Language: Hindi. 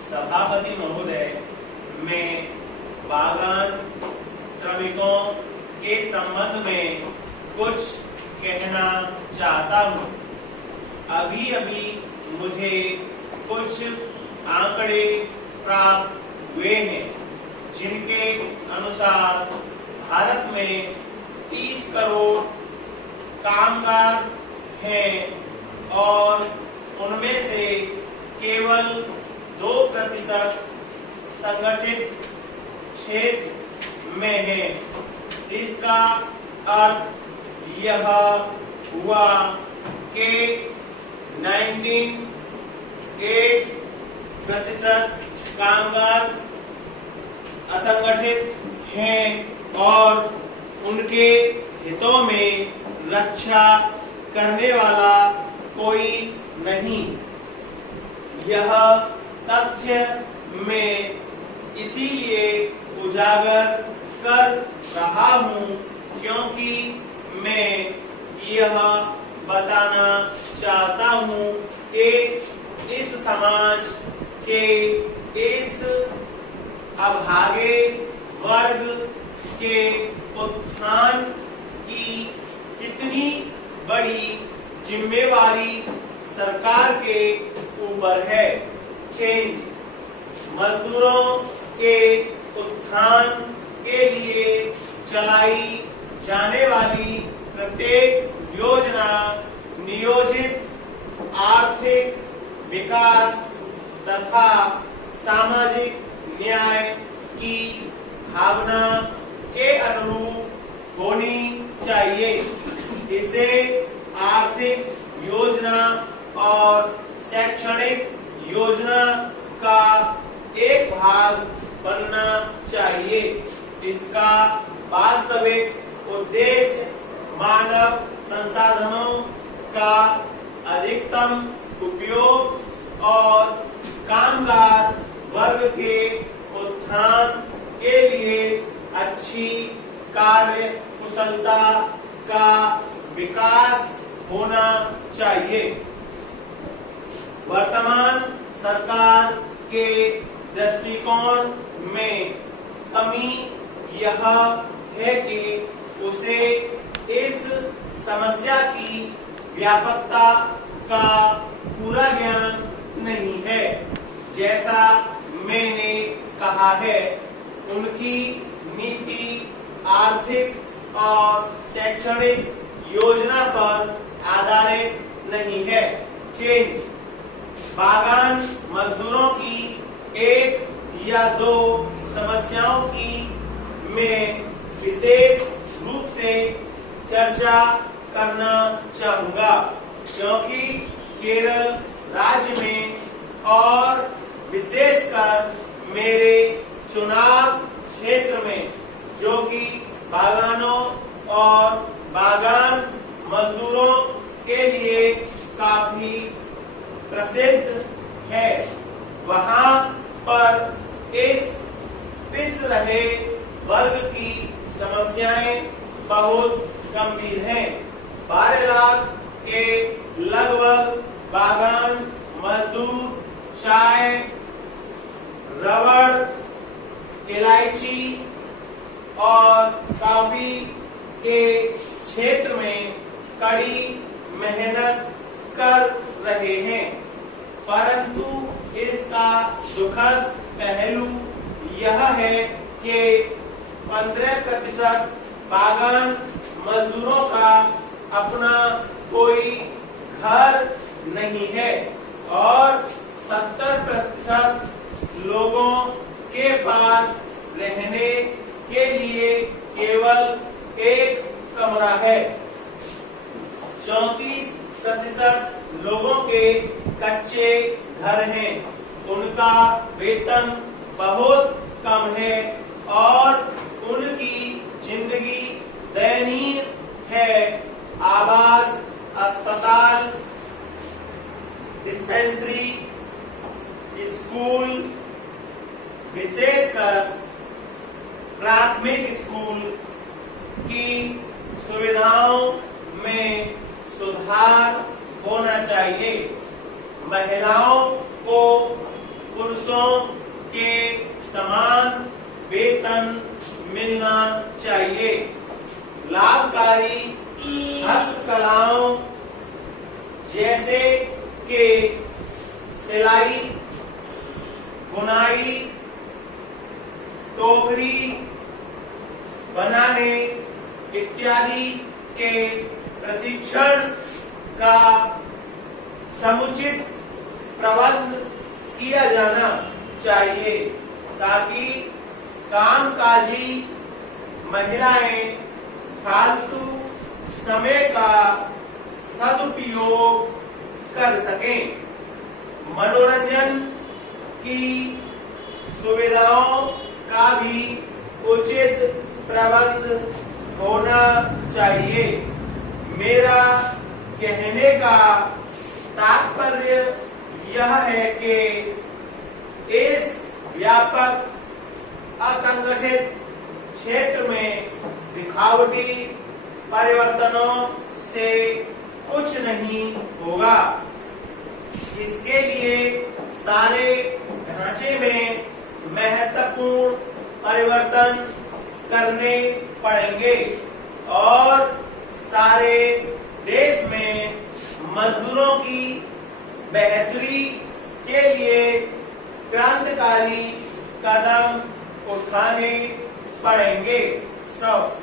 सभापति महोदय, मैं बागान श्रमिकों के संबंध में कुछ कहना चाहता हूँ। अभी अभी मुझे कुछ आंकड़े प्राप्त हुए हैं, जिनके अनुसार भारत में 30 करोड़ कामगार हैं और उनमें से केवल 2% संगठित क्षेत्र में है। इसका अर्थ यह हुआ कि 98% कामगार असंगठित हैं और उनके हितों में रक्षा करने वाला कोई नहीं। यह तथ्य मैं इसीलिए उजागर कर रहा हूँ क्योंकि मैं यह बताना चाहता हूँ कि इस समाज के इस अभागे वर्ग के उत्थान की कितनी बड़ी जिम्मेवारी सरकार के ऊपर है। चेंज मजदूरों के उत्थान के लिए चलाई जाने वाली प्रत्येक योजना नियोजित आर्थिक विकास तथा सामाजिक न्याय की भावना के अनुरूप होनी चाहिए। इसे आर्थिक योजना और शैक्षणिक योजना का एक भाग बनना चाहिए। इसका वास्तविक उद्देश्य मानव संसाधनों का अधिकतम उपयोग और कामगार वर्ग के उत्थान के लिए अच्छी कार्य कुशलता का विकास होना चाहिए। वर्तमान सरकार के दृष्टिकोण में कमी यह है कि उसे इस समस्या की व्यापकता का पूरा ज्ञान नहीं है। जैसा मैंने कहा है, उनकी नीति आर्थिक और शैक्षणिक योजना पर आधारित नहीं है। चेंज बागान मजदूरों की एक या दो समस्याओं की मैं विशेष रूप से चर्चा करना चाहूँगा, क्योंकि केरल राज्य में और विशेषकर मेरे चुनाव क्षेत्र में, जो कि बागानों और बागान मजदूरों के लिए काफी प्रसिद्ध है, वहां पर इस पिस रहे वर्ग की समस्याएं बहुत गंभीर हैं। 12 लाख के लगभग बागान मजदूर चाय, रबड़, इलायची और कॉफी के क्षेत्र में कड़ी मेहनत कर रहे हैं, परंतु इसका दुखद पहलू यह है कि 15% बागान मजदूरों का अपना कोई घर नहीं है और 70% लोगों के पास रहने के लिए केवल एक कमरा है। 34% लोगों के कच्चे घर हैं, उनका वेतन बहुत कम है और उनकी जिंदगी दयनीय है। आवास, अस्पताल, डिस्पेंसरी, स्कूल, विशेषकर प्राथमिक स्कूल की सुविधाओं में सुधार होना चाहिए। महिलाओं पुरुषों के समान वेतन मिलना चाहिए। लाभकारी हस्तकलाओं जैसे कि सिलाई, बुनाई, टोकरी बनाने इत्यादि के प्रशिक्षण का समुचित प्रबंध किया जाना चाहिए ताकि कामकाजी महिलाएं फालतू समय का सदुपयोग कर सकें। मनोरंजन की सुविधाओं का भी उचित प्रबंध होना चाहिए। मेरा कहने का तात्पर्य यह है कि इस व्यापक असंगठित क्षेत्र में दिखावटी परिवर्तनों से कुछ नहीं होगा। इसके लिए सारे ढांचे में महत्वपूर्ण परिवर्तन करने पड़ेंगे और सारे देश में मजदूरों की बेहतरी के लिए क्रांतिकारी कदम उठाने पड़ेंगे। स्टॉप।